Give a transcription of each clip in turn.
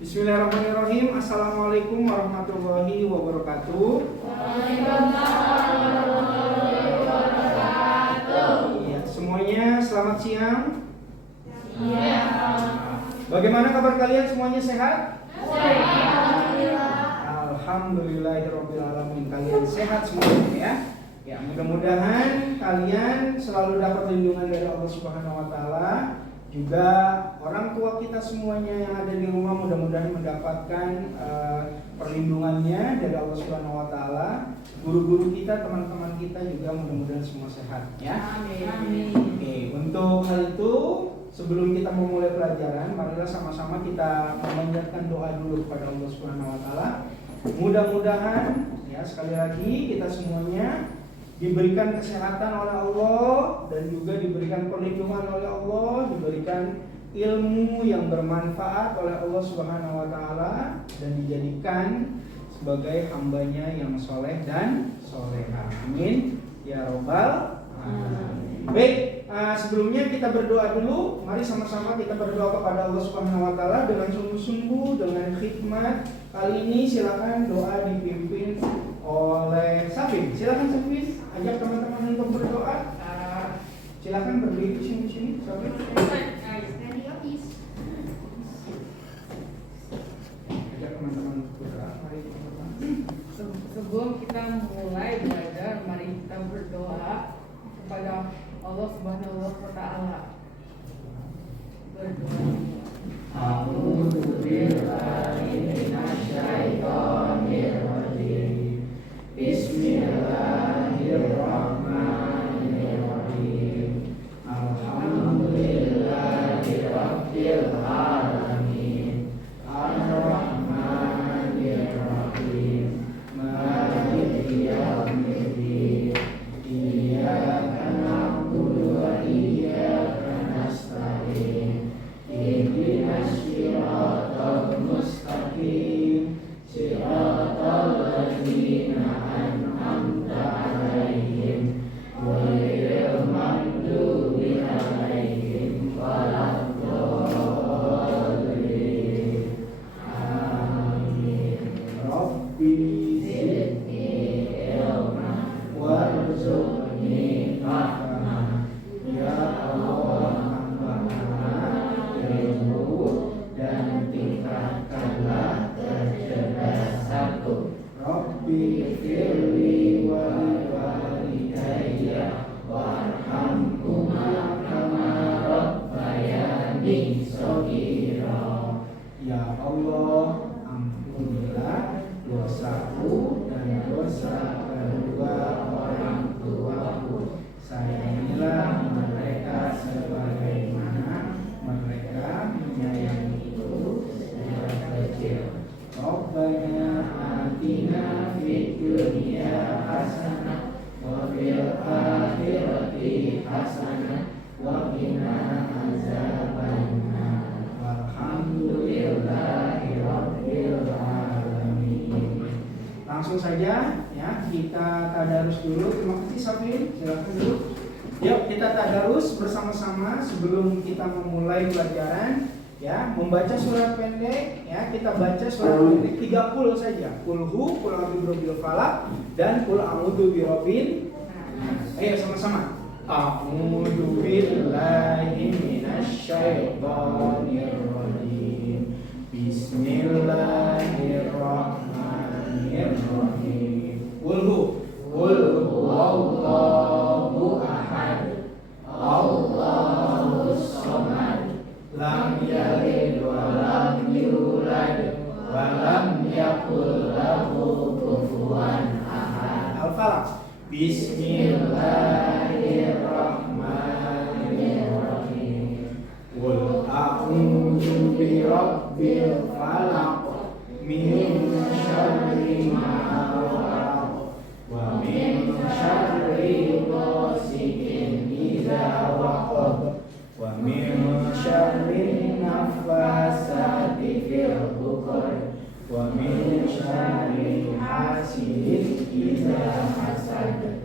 Bismillahirrahmanirrahim. Assalamualaikum warahmatullahi wabarakatuh. Waalaikumsalam warahmatullahi wabarakatuh. Ya, semuanya selamat siang. Iya. Bagaimana kabar kalian? Semuanya sehat? Alhamdulillah. Alhamdulillahirabbil alamin. Kalian sehat semuanya ya. Ya, mudah-mudahan kalian selalu dapat lindungan dari Allah Subhanahu wa taala. Juga orang tua kita semuanya yang ada di rumah mudah-mudahan mendapatkan perlindungannya dari Allah Subhanahu wa taala. Guru-guru kita, teman-teman kita juga mudah-mudahan semua sehat ya. Amin. Oke, untuk hal itu sebelum kita memulai pelajaran, marilah sama-sama kita memanjatkan doa dulu kepada Allah Subhanahu wa taala. Mudah-mudahan ya sekali lagi kita semuanya diberikan kesehatan oleh Allah dan juga diberikan perlindungan oleh Allah, diberikan ilmu yang bermanfaat oleh Allah Subhanahu wa taala dan dijadikan sebagai hambanya yang soleh dan soleha. Amin ya robbal alamin. Baik, sebelumnya kita berdoa dulu. Mari sama-sama kita berdoa kepada Allah Subhanahu wa taala dengan sungguh-sungguh, dengan khidmat. Kali ini silakan doa dipimpin oleh Safin. Silakan Safin, ajak teman-teman untuk berdoa. Silakan berdiri di sini, Safin. Ajak teman-teman untuk berdoa. Mari teman-teman. Sebelum kita mulai belajar, mari kita berdoa kepada Allah Subhanahu wa taala. Berdoa. A'udzu billahi minasyaitonir rajim. Bismillahirrahmanirrahim. Alhamdulillahirabbil alamin. Ar-Rahmanir-Rahim. Maliki yaumiddin. Iyyaka na'budu wa iyyaka nasta'in. Ihdinas siratal mustaqim. Siratal ladzina an'amta 'alaihim ghairil maghdubi 'alaihim waladdallin. Amin. Rabbi Zidni ilma warzuqni fahma. ya Allah, tambahkanlah ilmu Dan tingkatkanlah kecerdasanku. Rabbi Firli walidayya warhamhuma kama rabbayani shaghira. ya Allah, ampunilah dosaku dan dosa kedua orang tuaku. Sayangilah mereka sebagaimana mereka menyayangiku Sejak kecil. Rabbana Atina fid dunya hasanah wa fil akhirati hasanah wa qina azabannar. Walhamdulillahi rabbil alamin. Langsung saja ya, kita tadarus dulu. Terima kasih Safin, silakan dulu. Yuk kita tadarus bersama-sama sebelum kita memulai pelajaran ya, membaca surat pendek ya. Kita baca surat pendek 30 saja. Qulhu, qul a'udzu birabbil falaq dan qul a'udzu birabbin nas. Ayo sama-sama. A'udzu billahi minasyaitonir rajim. Bismillahirrahmanirrahim. Qulhu, qul huwallahu ahad. Allahus samad. Lam yalid wa lam yulad wa lam yakul lahu kufuwan ahad. Al-Falaq. Bismillahirrahmanirrahim. Qul a'udzu birabbil falaq min syarri ma khalaq wa min syarri ghasiqin idza waqab wa min syarri nafasati fil 'uqad wa min syarri hasidin idza hasad.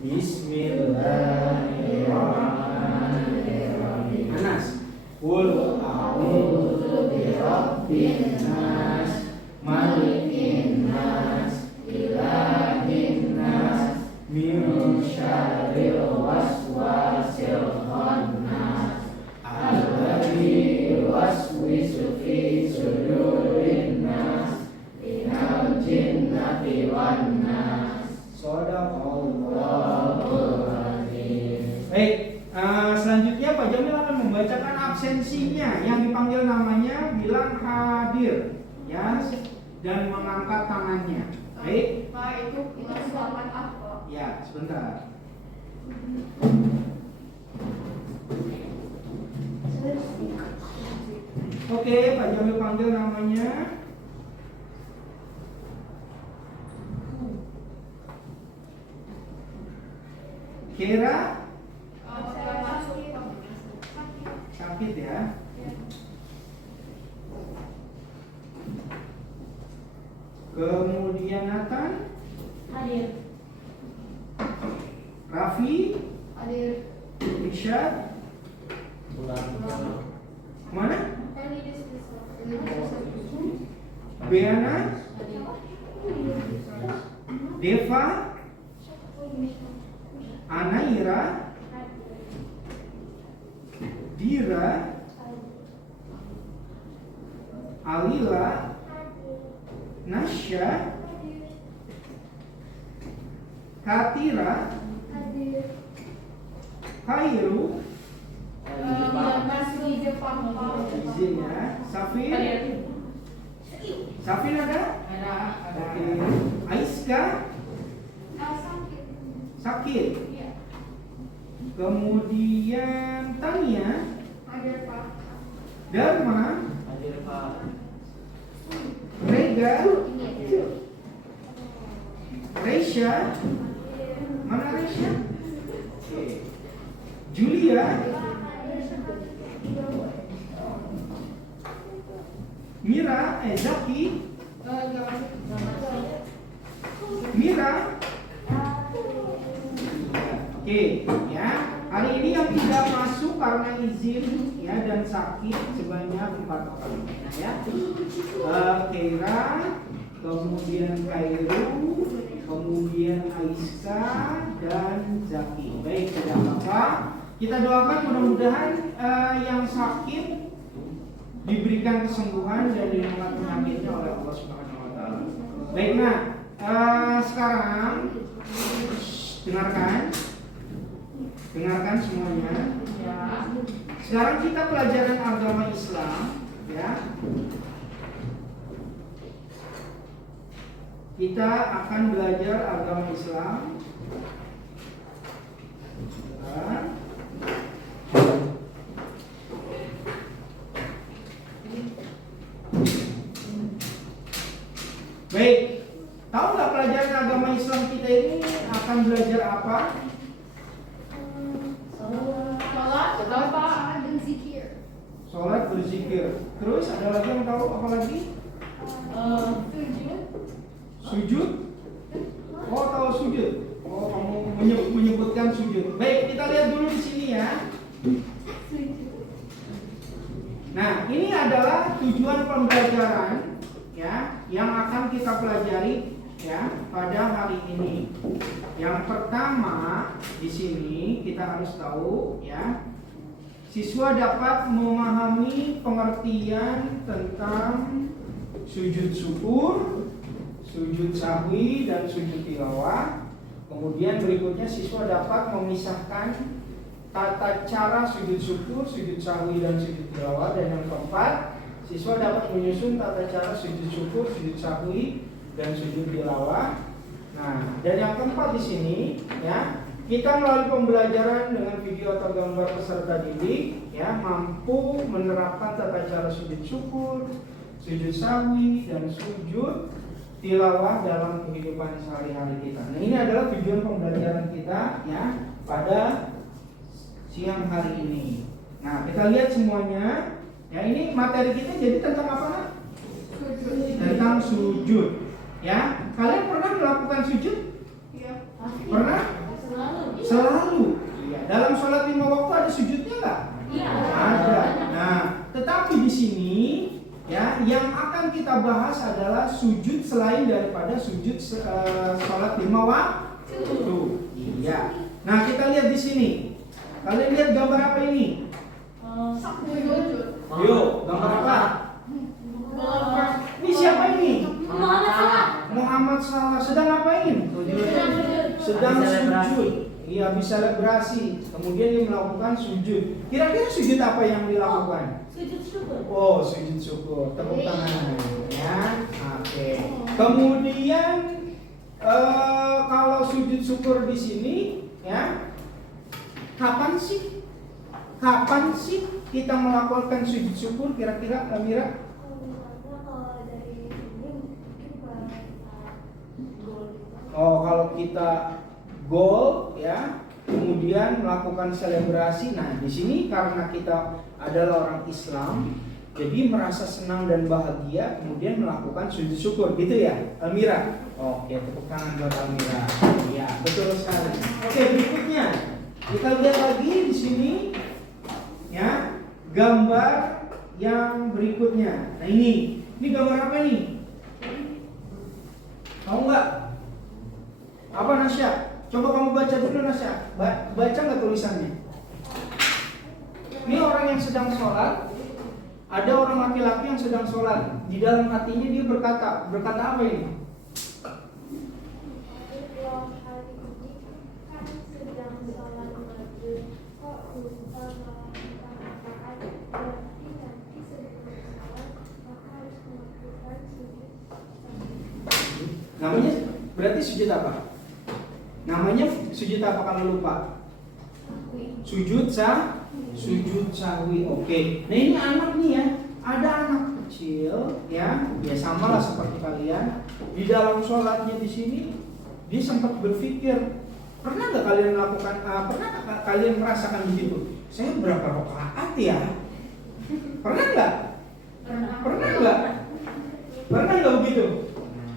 Bismillahirrahmanirrahim. Anas. Qul a'udzu birabbil Rabbin nas, Malikin nas, Ilahin nas, min syarril waswasil khannas, alladzi yuwaswisu fi sudurin nas, minal jinnati wan nas. Shadaqallahul azim. Baik, selanjutnya Pak Jamil akan membacakan absensinya. Yang dipanggil namanya bilang hadir, ya, dan mengangkat tangannya. Baik. Pak, itu selamat apa? Ya, sebentar. Oke, Pak Jamil panggil namanya. Kira sakit ya. Kemudian Nathan, Hadir. Raffi, Hadir. Rishad, mana? Beana, Deva, Anaira, Dira, Alila, Nasya, Katira, Khairu, Masih di Jepang. izin ya, Safin, Safin ada? Ada. Oke. Aiska, sakit. Kemudian Tania, Hadir, Pak. Dharma, Hadir Pak. Rega, Ini. Reisha, mana Reisha? Oke. Julia, Mira, Zaki, Mira. Oke, ya. Hari ini yang tidak masuk karena izin ya dan sakit sebanyak 4 orang. Ya. Keira, kemudian Khairu, kemudian Aiska dan Zaki. Baik, tidak apa-apa. Kita doakan mudah-mudahan yang sakit diberikan kesembuhan dan dilindungi penyakitnya oleh Allah Subhanahu wa taala. Baik, nah, sekarang dengarkan semuanya. Sekarang kita pelajaran agama Islam, ya. Kita akan belajar agama Islam. Baik, tahu nggak pelajaran agama Islam kita ini akan belajar apa? Salat, Pak, dan zikir. Sholat, berzikir. Terus ada lagi yang tahu apa lagi? Sujud. Sujud? Oh, tahu sujud. Oh, kamu menyebutkan sujud. Baik, kita lihat dulu di sini ya. Nah, ini adalah tujuan pembelajaran ya yang akan kita pelajari ya pada hari ini. Yang pertama di sini kita harus tahu ya, siswa dapat memahami pengertian tentang sujud syukur, sujud sahwi dan sujud tilawah. Kemudian berikutnya siswa dapat memisahkan tata cara sujud syukur, sujud sahwi dan sujud tilawah. Dan yang keempat, siswa dapat menyusun tata cara sujud syukur, sujud sahwi dan sujud tilawah. Nah, dan yang keempat di sini ya, kita melalui pembelajaran dengan video atau gambar peserta didik ya mampu menerapkan tata cara sujud syukur, sujud sahwi dan sujud tilawah dalam kehidupan sehari-hari kita. Nah, ini adalah tujuan pembelajaran kita ya pada siang hari ini. Nah, kita lihat semuanya. Ya, ini materi kita jadi tentang apa, Nak? Tentang sujud. Ya, kalian pernah melakukan sujud? Iya. Pernah? Selalu. Ya, dalam sholat 5 waktu ada sujudnya nggak? Iya. Ada. Nah, tetapi di sini ya ya, yang akan kita bahas adalah sujud selain daripada sujud sholat 5 waktu. Iya. Nah, kita lihat di sini. Kalian lihat gambar apa ini? Sujud. Yo, gambar apa? Ini siapa ini? Muhammad Salah sedang ngapain? Sedang sujud. Iya, bisa selebrasi. Kemudian dia melakukan sujud. Kira-kira sujud apa yang dilakukan? Sujud syukur. Oh, sujud syukur. Tepuk tangan. Ya, oke. Kemudian kalau sujud syukur di sini, ya, kapan sih? Kapan sih kita melakukan sujud syukur? Kira-kira, Amira? Oh, kalau kita goal, ya, kemudian melakukan selebrasi. Nah, di sini karena kita adalah orang Islam, jadi merasa senang dan bahagia, kemudian melakukan sujud syukur, gitu ya, Almira? Oke, tepuk tangan buat Almira. Ya, betul sekali. Oke, berikutnya kita lihat lagi di sini, ya, gambar yang berikutnya. Nah, ini gambar apa nih? Tahu nggak? Apa, Nasya? Coba kamu baca dulu, Nasya. Baca nggak tulisannya? Ini orang yang sedang sholat. Ada orang laki-laki yang sedang sholat. Di dalam hatinya dia berkata apa ini? Hari ini kan sedang sholat maghrib, kok lupa mengatakan berarti nanti sebelum sholat maka harus melakukan sujud. Namanya berarti sujud apa? Namanya sujud apa kalau lupa? Sujud sahwi. Oke. Nah, ini anak nih ya. Ada anak kecil ya, sama lah seperti kalian. Di dalam sholatnya di sini dia sempat berpikir, pernah nggak kalian melakukan? Pernah nggak kalian merasakan begitu? Saya berapa rakaat ya? Pernah nggak? Pernah nggak begitu?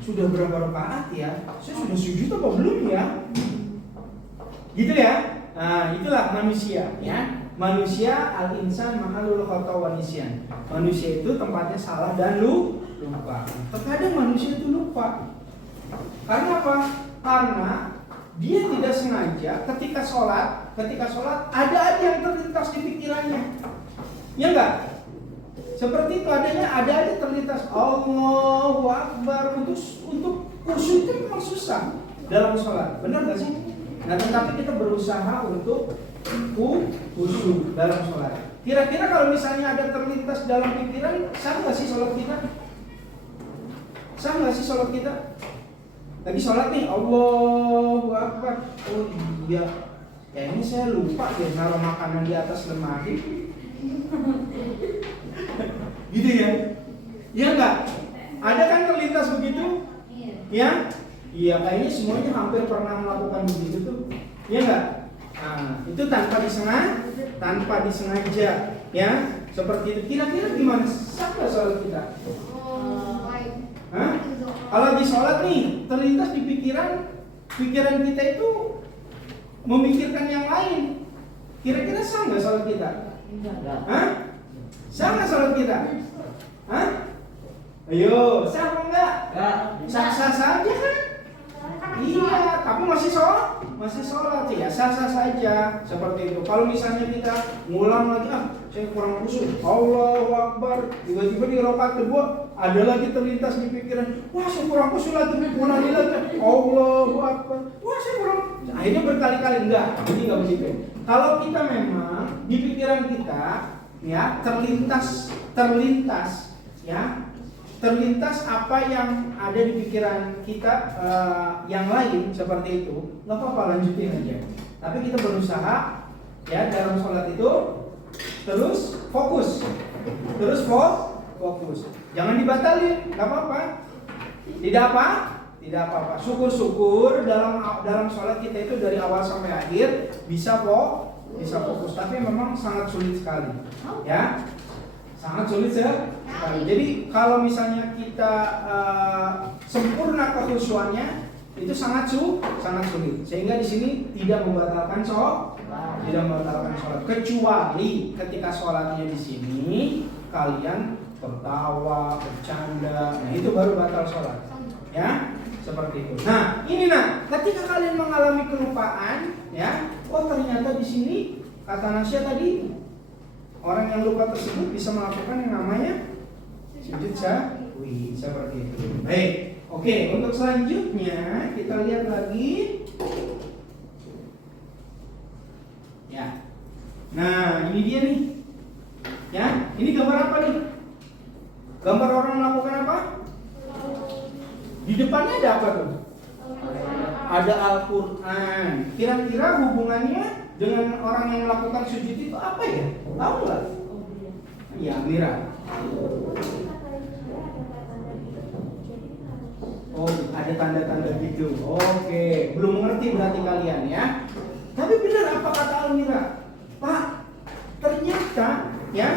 Sudah berapa rakaat ya? Saya sudah sujud apa belum ya? Gitu ya? Nah, itulah manusia ya. Manusia al-insan mahalul khata wa nisyan. Manusia itu tempatnya salah dan lupa. Terkadang manusia itu lupa. Karena apa? Karena dia tidak sengaja ketika sholat ada aja yang terlintas di pikirannya. Ya enggak? Seperti itu ada aja terlintas Allahu Akbar. Untuk khusyuk itu memang susah dalam sholat. Benar gak sih? Nah, tetapi kita berusaha untuk khusyuk dalam sholat. Kira-kira kalau misalnya ada terlintas dalam pikiran, sah nggak sih sholat kita? Sah nggak sih sholat kita? Lagi sholat nih, Allahu Akbar. Oh iya, ini saya lupa deh naruh makanan di atas lemari. Gitu ya? Iya nggak? Ada kan terlintas begitu? Ya? Iya, kayaknya semuanya hampir pernah melakukan begitu tuh. Iya nggak? Nah, itu tanpa disengaja, ya, seperti itu. Kira-kira gimana? Sah nggak sholat kita? Hah? Kalau di sholat nih, terlintas di pikiran kita itu memikirkan yang lain. Kira-kira sah nggak sholat kita? Hah? Sah nggak sholat kita? Hah? Ayo, sah apa enggak? Sah-sah saja kan? Iya, tapi masih sholat ya, sah-sah saja seperti itu. Kalau misalnya kita ngulang lagi, saya kurang khusyuk, Allahu Akbar, tiba-tiba di rakaat kedua ada lagi terlintas di pikiran, wah saya kurang khusyuk lagi, mulai lagi, Allahu Akbar, wah saya kurang. Akhirnya berkali-kali enggak begitu. Kalau kita memang di pikiran kita, ya terlintas apa yang ada di pikiran kita yang lain seperti itu, nggak apa-apa, lanjutin aja. Tapi kita berusaha ya dalam sholat itu terus fokus, jangan dibatalin, nggak apa-apa, tidak apa-apa. Syukur-syukur dalam sholat kita itu dari awal sampai akhir bisa fokus, tapi memang sangat sulit sekali, ya. Sangat sulit sekali. Jadi kalau misalnya kita sempurna kekhusyuannya itu sangat sulit. Sehingga di sini tidak membatalkan sholat, kecuali ketika sholatnya di sini kalian tertawa, bercanda, nah itu baru batal sholat. Ya, seperti itu. Nah, ini ketika kalian mengalami kelupaan, ya, oh ternyata di sini kata Nasya tadi orang yang lupa tersebut bisa melakukan yang namanya sujud sahwi, seperti itu. Baik, oke. Untuk selanjutnya kita lihat lagi. Ya, nah ini dia nih. Ya, ini gambar apa nih? Gambar orang melakukan apa? Di depannya ada apa tuh? Ada Al-Quran. Kira-kira hubungannya dengan orang yang melakukan sujud itu apa ya? Tahu nggak? Ya, Mira. Oh, ada tanda-tanda gitu. Oke, belum mengerti berarti kalian ya. Tapi benar apa kata Almira? Pak, ternyata ya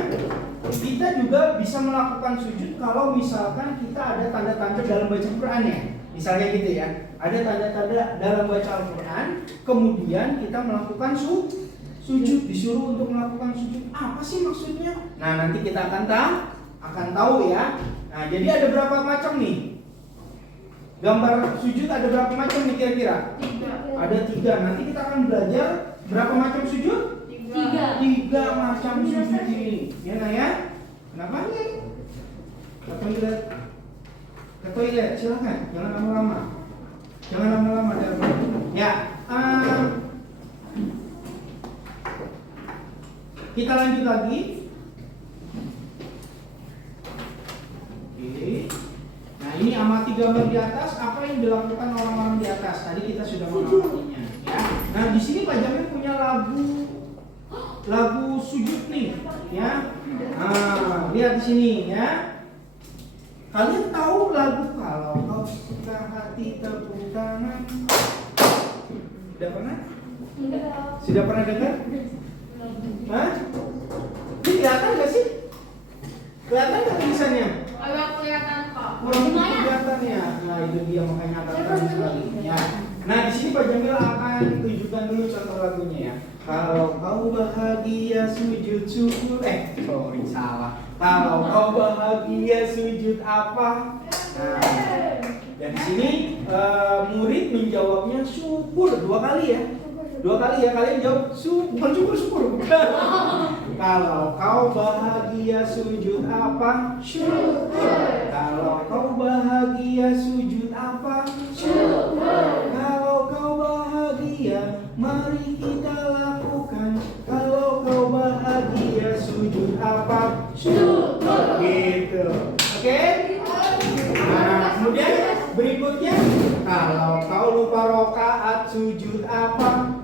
kita juga bisa melakukan sujud kalau misalkan kita ada tanda-tanda dalam baca Quran ya. Misalnya gitu ya. Ada tanda-tanda dalam baca Al-Quran, kemudian kita melakukan sujud, disuruh untuk melakukan sujud. Apa sih maksudnya? Nah, nanti kita akan tahu ya. Nah, jadi ada berapa macam nih? Gambar sujud ada berapa macam nih kira-kira? 3. Ada 3. Nanti kita akan belajar berapa macam sujud? 3. 3 macam sujud ini. Ya, nah ya. Kenapa? Ke toilet, silakan. Jangan lama-lama. Ya. Kita lanjut lagi. Oke. Nah, ini amati gambar di atas. Apa yang dilakukan orang-orang di atas? Tadi kita sudah mengamatinya. Ya. Nah, di sini Pak Jamil punya lagu sujud nih, ya. Nah, lihat di sini ya. Kalian tahu lagu kalau kau suka hati tepuk tangan? Sudah pernah? Sudah pernah dengar? Hah? Ini kelihatan nggak sih? Kelihatan nggak tulisannya? Agak kelihatan Pak. Kurang kelihatan ya. Nah, itu dia makanya agak terang sekali. Ya. Nah, di sini Pak Jamil akan tunjukkan dulu contoh lagunya ya. Kalau kau bahagia sujud syukur. Sorry salah. Kalau kau bahagia sujud apa? Nah, dan di sini murid menjawabnya syukur 2 kali ya. 2 kali ya, kalian jawab syukur. Kalau kau bahagia sujud apa? Syukur. Kalau kau bahagia sujud apa? Syukur. Kalau kau bahagia, mari kita lakukan. Kalau kau bahagia sujud apa? Syukur. Gitu. Oke? Nah, kemudian berikutnya, kalau kau lupa rokaat sujud apa?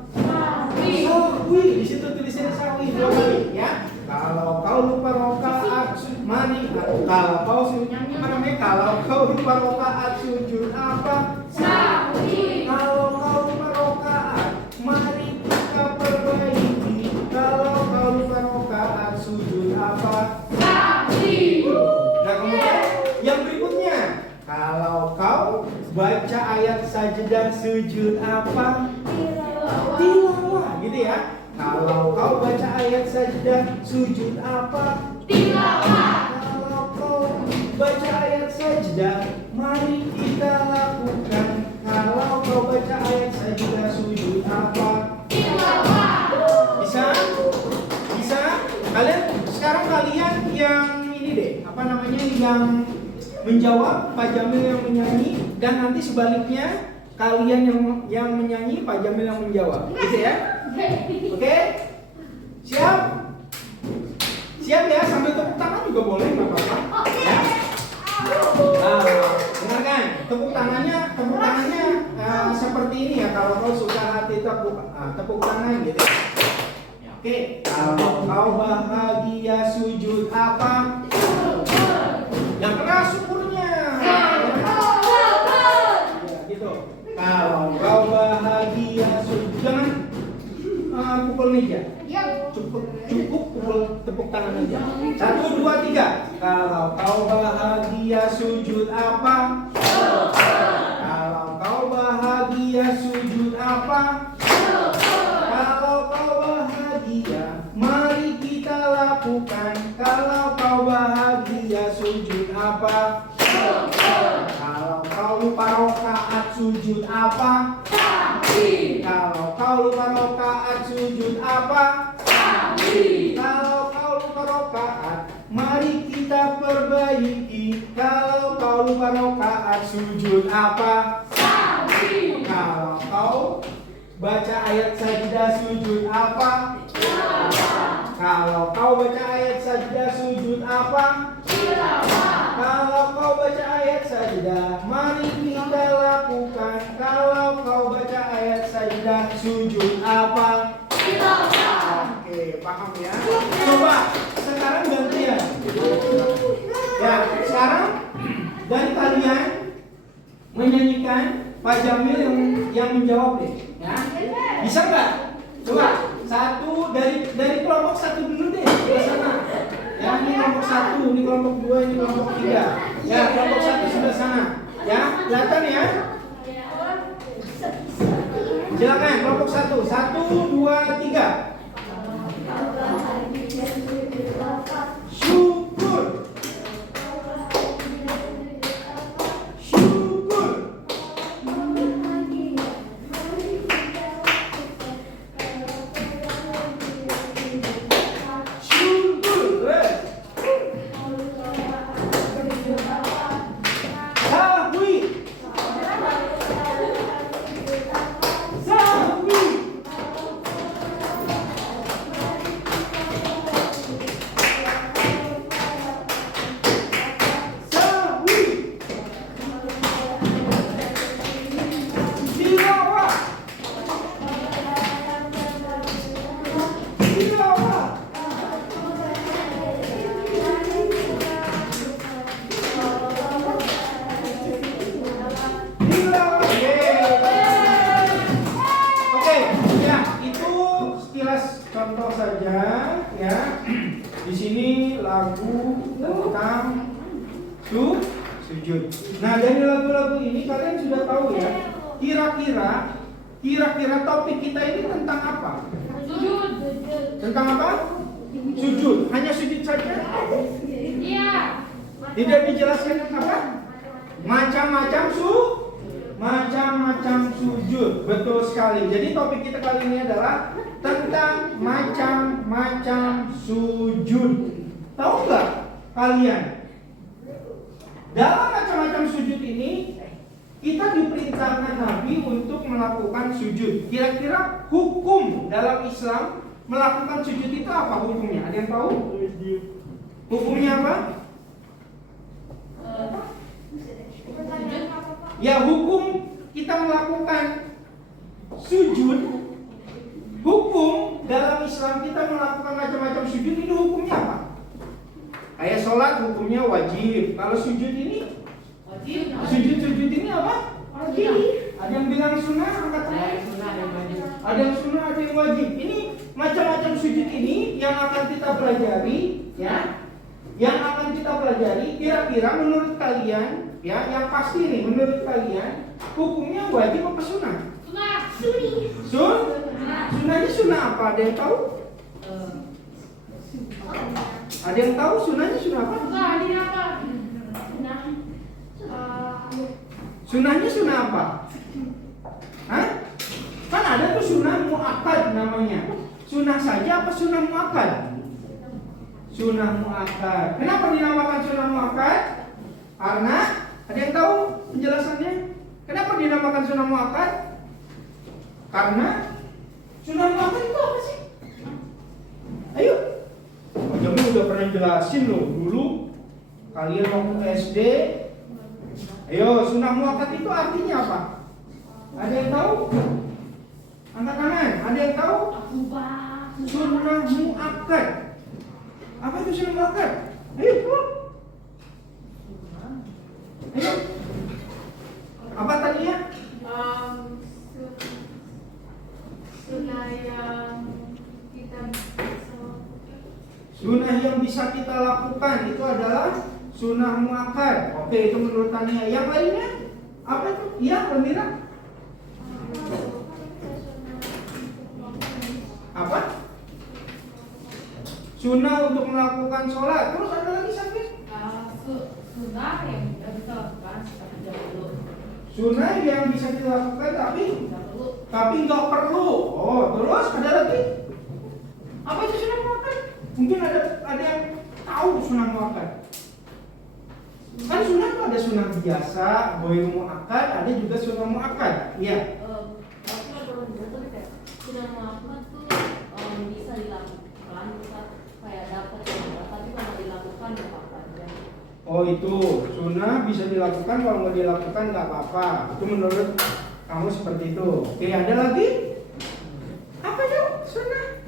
Sahwi. Di situ tulisannya sahwi 2 kali ya. Kalau kau lupa rokaat, mari. Kalau kau lupa rokaat sujud apa? Sahwi. Kalau kau lupa rokaat, mari kita perbaiki. Kalau kau lupa rokaat sujud apa? Sahwi. Nah, kemudian yang berikutnya, kalau kau baca ayat sajdah sujud apa? Tilawah, gitu ya. Kalau kau baca ayat sajdah sujud apa? Tilawah. Kalau kau baca ayat sajdah, mari kita lakukan. Kalau kau baca ayat sajdah sujud apa? Tilawah. Bisa? Sekarang kalian yang ini deh, apa namanya, yang menjawab, Pak Jamil yang menyanyi, dan nanti sebaliknya kalian yang menyanyi, Pak Jamil yang menjawab, gitu ya? Oke? Siap? Siap ya? Sambil tepuk tangan juga boleh, nggak apa-apa. Ya? Dengarkan, tepuk tangannya seperti ini ya. Kalau kau suka hati tepuk tangan gitu. Oke, kalau kau bahagia sujud apa? Yang keras syukurnya. Ya, gitu. Kalau kau bahagia sujud, jangan pukul meja. Cukup pukul tepuk tangan aja. 1, 2, 3. Kalau kau bahagia sujud apa? Kalau kau bahagia sujud apa? Kalau kau bahagia, mari kita lakukan. Kalau kau bahagia Kalau kau lupa rakaat sujud apa? Kalau kau lupa rakaat sujud apa? Kalau kau lupa rakaat, mari kita perbaiki. Kalau kau lupa rakaat sujud apa? Kalau kau baca ayat sajdah sujud apa? Kalau kau baca ayat sajdah sujud apa? Kalau kau baca ayat sajdah, mari kita lakukan. Kalau kau baca ayat sajdah sujud apa? Oke, paham ya? Coba sekarang gantian. Ya, sekarang dari kalian menyanyikan Pak Jamil yang menjawab deh, ya. Bisa nggak? Coba satu dari kelompok satu dulu deh ke sana. Ya, ini kelompok satu, ini kelompok dua, ini kelompok tiga. Ya, kelompok satu sebelah sana. Ya, kelihatan ya? Silakan kelompok satu, 1, 2, 3. Syukur. Syukur. Syukur. Sahwi. Sahwi. Sahwi. Tilawah. Tilawah. Tilawah. Oke, ya itu sekilas contoh saja ya. Di sini lagu tentang sujud. Nah, dari lagu-lagu ini kalian sudah tahu ya. Kira-kira topik kita ini tentang apa? Tentang apa? Sujud. Hanya sujud saja? Tidak dijelaskan apa? Macam-macam sujud. Betul sekali. Jadi topik kita kali ini adalah tentang macam-macam sujud. Tahu nggak kalian? Dalam macam-macam sujud ini kita diperintahkan Nabi untuk melakukan sujud. Kira-kira hukum dalam Islam melakukan sujud itu apa hukumnya? Ada yang tahu? Hukumnya apa? Ya, hukum kita melakukan sujud. Hukum dalam Islam kita melakukan macam-macam sujud ini hukumnya apa? Kayak sholat hukumnya wajib. Kalau sujud ini sujud ini apa? Wajib. Ada yang bilang sunnah, angkat tangan. Ada yang sunnah, ada yang wajib. Ini macam-macam sujud ini yang akan kita pelajari, ya. Yang akan kita pelajari kira-kira menurut kalian, ya, yang pasti nih menurut kalian hukumnya wajib apa sunnah? Sunnahnya sunnah apa? Ada yang tahu? Ada yang tahu sunnahnya sunnah apa? Sunnahnya sunnah apa? Hah? Kan ada tuh sunnah muakkad namanya. Sunnah saja apa sunnah muakkad? Sunnah muakkad. Kenapa dinamakan sunnah muakkad? Karena ada yang tahu penjelasannya? Kenapa dinamakan sunnah muakkad? Karena sunnah muakkad itu apa sih? Ayo. Pak Jamil udah pernah jelasin loh dulu. Kalian waktu SD. Ayo, sunnah muakkad itu artinya apa? Ada yang tahu? Angkat tangan. Ada yang tahu? Sunnah muakkad. Apa itu sunnah muakkad? Ayo, keluar. Ayo. Apa tadinya? Sunnah yang bisa kita lakukan itu adalah sunnah muakkad. Oke, itu menurut Tania. Yang lainnya apa itu? Iya, Elmira. Apa? Sunnah untuk melakukan sholat. Terus ada lagi sakit? sunnah yang kita bisa lakukan secara dulu. Sunnah yang bisa dilakukan tapi Tidak perlu. nggak perlu. Oh, terus ada lagi? Apa itu sunnah muakkad? Mungkin ada yang tahu sunnah muakkad. Kan sunnah itu ada sunnah biasa, ghairu muakkad, ada juga sunnah muakkad. Iya. Aku kan pernah dengar tuh kayak sunnah Muhammad tuh bisa dilakukan, bisa kayak dapat tapi kalau dilakukan nggak apa-apa aja. Oh itu sunnah bisa dilakukan, kalau nggak dilakukan nggak apa-apa. Itu menurut kamu seperti itu. Oke, ada lagi? Apa yuk sunnah?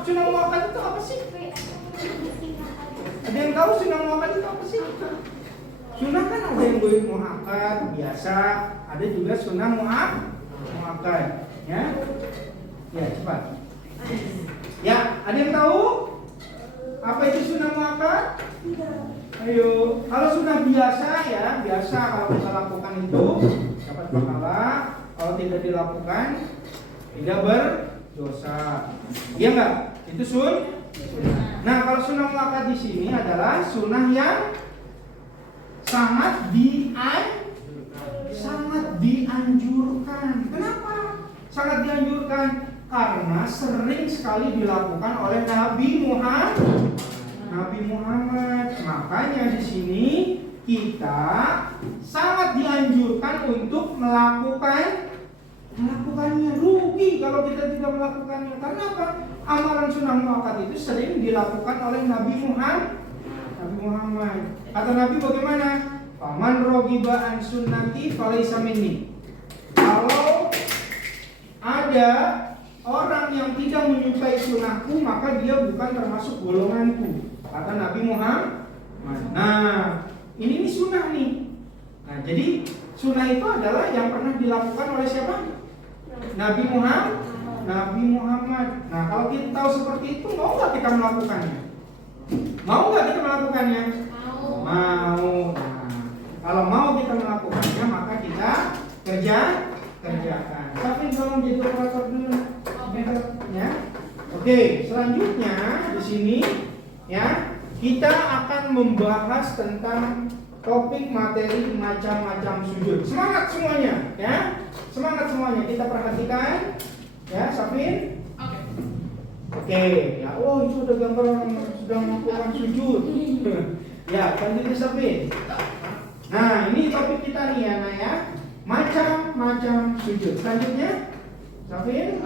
Sunnah muakkad itu apa sih? Ada yang tahu sunnah muakkad itu apa sih? Sunnah kan ada yang ghairu muakkad biasa, ada juga sunnah muakkad. Ya, ya cepat. Ya, ada yang tahu? Apa itu sunnah muakkad? Ayo, kalau sunnah biasa ya, biasa kalau kita lakukan itu dapat pahala, kalau tidak dilakukan tidak berdosa. Iya enggak? Itu sunnah. Nah, kalau sunnah muakkad di sini adalah sunnah yang sangat dianjurkan. Kenapa? Sangat dianjurkan karena sering sekali dilakukan oleh Nabi Muhammad. Makanya di sini kita sangat dianjurkan untuk melakukannya. Rugi kalau kita tidak melakukannya. Karena apa? Amalan sunnah muakkad itu sering dilakukan oleh Nabi Muhammad. Kata Nabi bagaimana? Faman rogiba an sunnati falaysa minni. Kalau ada orang yang tidak menyukai sunnahku, maka dia bukan termasuk golonganku, kata Nabi Muhammad. Nah, ini sunnah nih. Nah, jadi sunnah itu adalah yang pernah dilakukan oleh siapa? Nabi Muhammad. Nah, kalau kita tahu seperti itu, mau nggak kita melakukannya? Mau. Mau. Nah, kalau mau kita melakukannya, maka kita kerjakan. Tapi tolong jadi operator dulu. Ya. Oke, selanjutnya di sini ya kita akan membahas tentang topik materi macam-macam sujud. Semangat semuanya, ya. Semangat semuanya. Kita perhatikan, ya, Safin. Oke, ya. Oh, itu udah gambar orang sedang melakukan sujud. Ya, lanjut Safin. Nah, ini topik kita nih ya, Nah ya. Macam-macam sujud. Selanjutnya, Safin.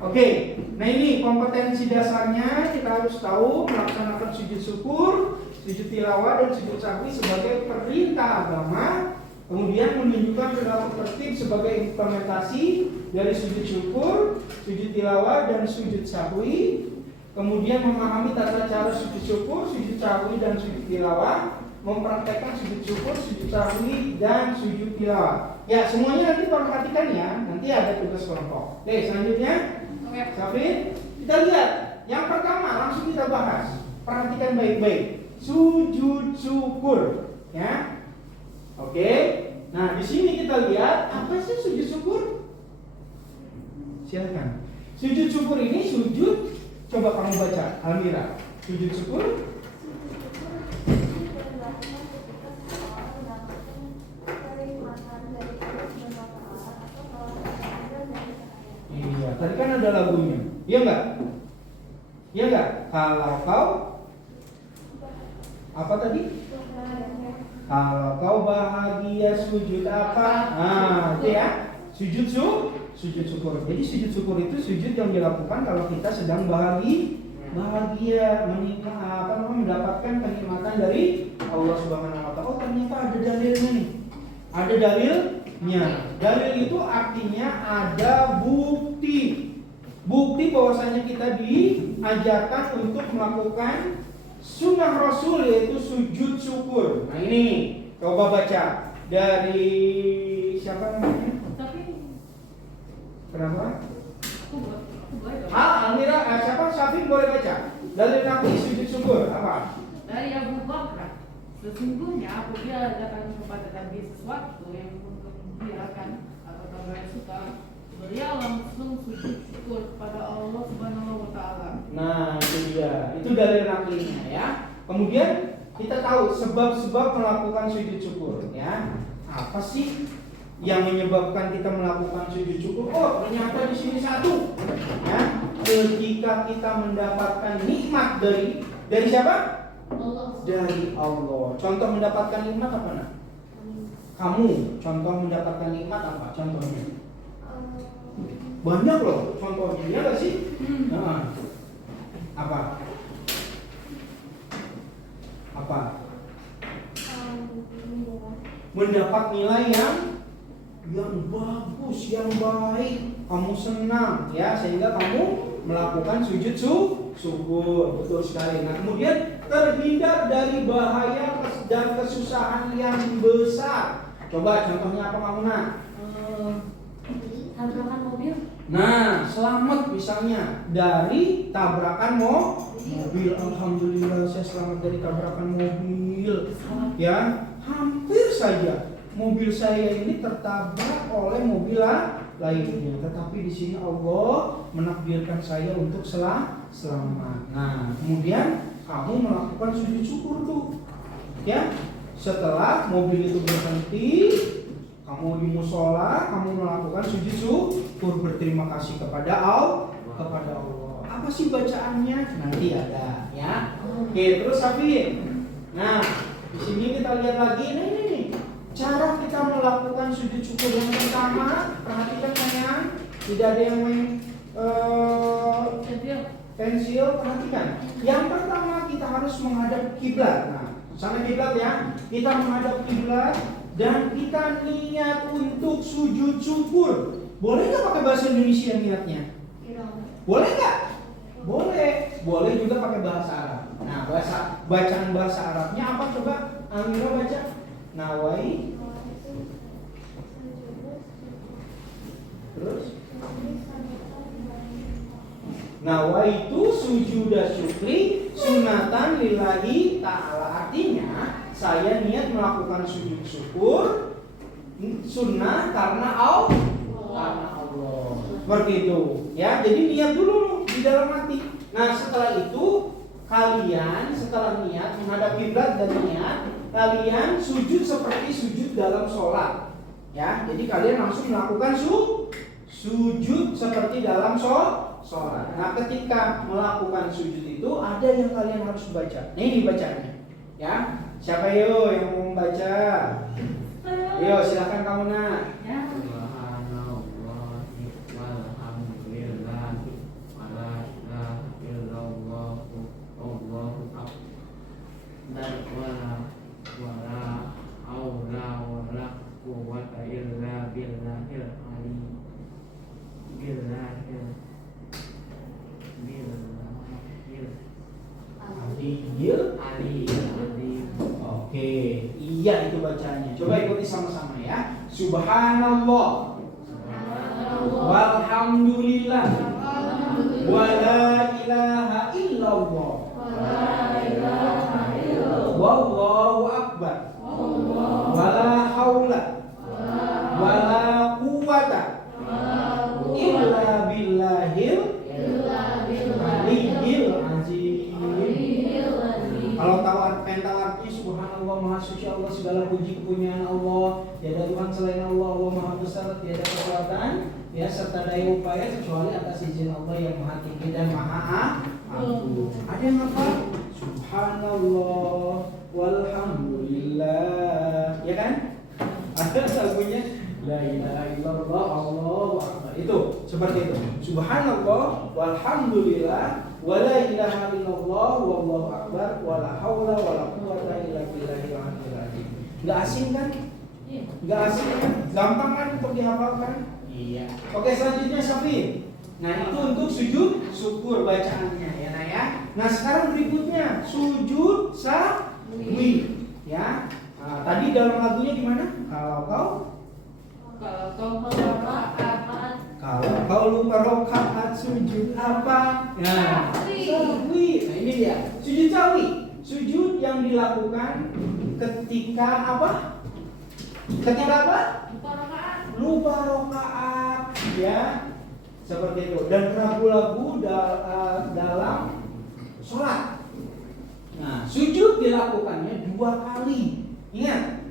Oke, nah ini kompetensi dasarnya kita harus tahu melaksanakan sujud syukur, sujud tilawah dan sujud sahwi sebagai perintah agama, kemudian menunjukkan perilaku tertib sebagai implementasi dari sujud syukur, sujud tilawah dan sujud sahwi, kemudian memahami tata cara sujud syukur, sujud sahwi dan sujud tilawah, mempraktekkan sujud syukur, sujud sahwi dan sujud tilawah. Ya, semuanya nanti perhatikan ya, nanti ada tugas kelompok. Oke, selanjutnya Safin, kita lihat. Yang pertama langsung kita bahas. Perhatikan baik-baik. Sujud syukur, ya. Oke. Nah, di sini kita lihat apa sih sujud syukur? Silakan. Sujud syukur ini sujud. Coba kamu baca, Almira. Sujud syukur. Iya, tadi kan ada lagunya. Iya enggak? Iya enggak? Kalau kau apa tadi? Kalau kau bahagia sujud apa? Nah, itu ya. Sujud syukur. Jadi sujud syukur itu sujud yang dilakukan kalau kita sedang bahagia mendapatkan kenikmatan dari Allah Subhanahu wa taala. Oh, ternyata ada dalilnya nih. Ada dalilnya. Dalil itu artinya ada bukti bahwasanya kita diajarkan untuk melakukan sunnah Rasul, yaitu sujud syukur. Nah ini coba baca dari siapa namanya? Kenapa? Almira, siapa? Syafin boleh baca. Dalil Nabi sujud syukur apa? Dari Abu Bakar. Sesungguhnya apabila datang kepada Nabi sesuatu yang menggembirakan atau kabar suka, dia langsung sujud syukur kepada Allah Subhanahu wa taala. Nah, itu dia. Itu dalil naklinya ya. Kemudian kita tahu sebab-sebab melakukan sujud syukur ya. Apa sih yang menyebabkan kita melakukan sujud syukur? Oh, ternyata di sini satu. Ya, ketika kita mendapatkan nikmat dari siapa? Allah. Dari Allah. Contoh mendapatkan nikmat apa nak? Kamu contoh mendapatkan nikmat apa? Contohnya banyak loh contohnya, ya nggak sih? Nah, apa? Mendapat nilai yang bagus, yang baik, kamu senang, ya sehingga kamu melakukan sujud syukur, betul sekali. Nah kemudian terhindar dari bahaya dan kesusahan yang besar. Coba contohnya apa kamu nak? Tabrakan mobil. Nah, selamat misalnya dari tabrakan mobil. Alhamdulillah saya selamat dari tabrakan mobil. Ya, hampir saja mobil saya ini tertabrak oleh mobil lainnya. Tetapi di sini Allah menakdirkan saya untuk selamat. Nah, kemudian kamu melakukan sujud syukur tuh. Ya, setelah mobil itu berhenti, kamu di musola, kamu melakukan sujud syukur, berterima kasih kepada Allah. Apa sih bacaannya? Nanti ada, ya. Oke, terus Safi. Nah, di sini kita lihat lagi. Nah, ini cara kita melakukan sujud syukur yang pertama. Perhatikan sayang, tidak ada yang main pensil. Perhatikan. Yang pertama kita harus menghadap kiblat. Nah, sana kiblat ya. Kita menghadap kiblat. Dan kita niat untuk sujud syukur. Boleh nggak pakai bahasa Indonesia niatnya? Boleh nggak? Boleh juga pakai bahasa Arab. Nah, bacaan bahasa Arabnya apa coba? Amira baca. Nawai. Terus? Nawaitu sujuda syukri sunatan lillahi ta'ala. Artinya saya niat melakukan sujud syukur sunnah karena Allah. Seperti itu ya. Jadi niat dulu di dalam hati. Nah setelah itu kalian setelah niat menghadap kiblat dan niat, kalian sujud seperti sujud dalam sholat ya. Jadi kalian langsung melakukan sujud seperti dalam sholat. Nah ketika melakukan sujud itu ada yang kalian harus baca. Nah ini bacanya ya. Siapa yo yang mau membaca? Yo silakan kamu nak. Oke, iya itu bacanya. Coba ikuti sama-sama ya. Subhanallah, walhamdulillah, wala ilaha illallah, wallahu akbar, wala haula, wala quwata illa billahil aliyyil azim. Kalau pengen tahu artinya subhanallah, maha suci Allah, segala puji kepunyaan Allah, tiada Tuhan selain Allah, Allah maha besar, tiada kekuatan ya serta daya upaya kecuali atas izin Allah yang maha tinggi dan maha agung. Ada yang apa? Subhanallah walhamdulillah, ya kan? Ada lagunya la ilaha illallah Allahu akbar. Itu seperti itu. Subhanallah walhamdulillah wala ilaha illallah wallahu akbar wala haula wala quwwata illa billahil aliyyil azim. Enggak asing kan? Enggak asing kan? Gampang kan untuk dihafalkan? Iya. Oke, selanjutnya Safi. Nah, itu untuk sujud syukur bacaannya ya nah ya. Nah, sekarang berikutnya sujud sahwi ya. Nah, tadi dalam lagunya gimana? Kalau kau lupa rakaat sujud apa? Nah, sahwi. Nah, ini dia. Sujud sahwi. Sujud yang dilakukan ketika apa? Ketika apa? Lupa rakaat. ya seperti itu. Dan ragu-ragu dalam sholat. Nah, sujud dilakukannya 2 kali. Ingat,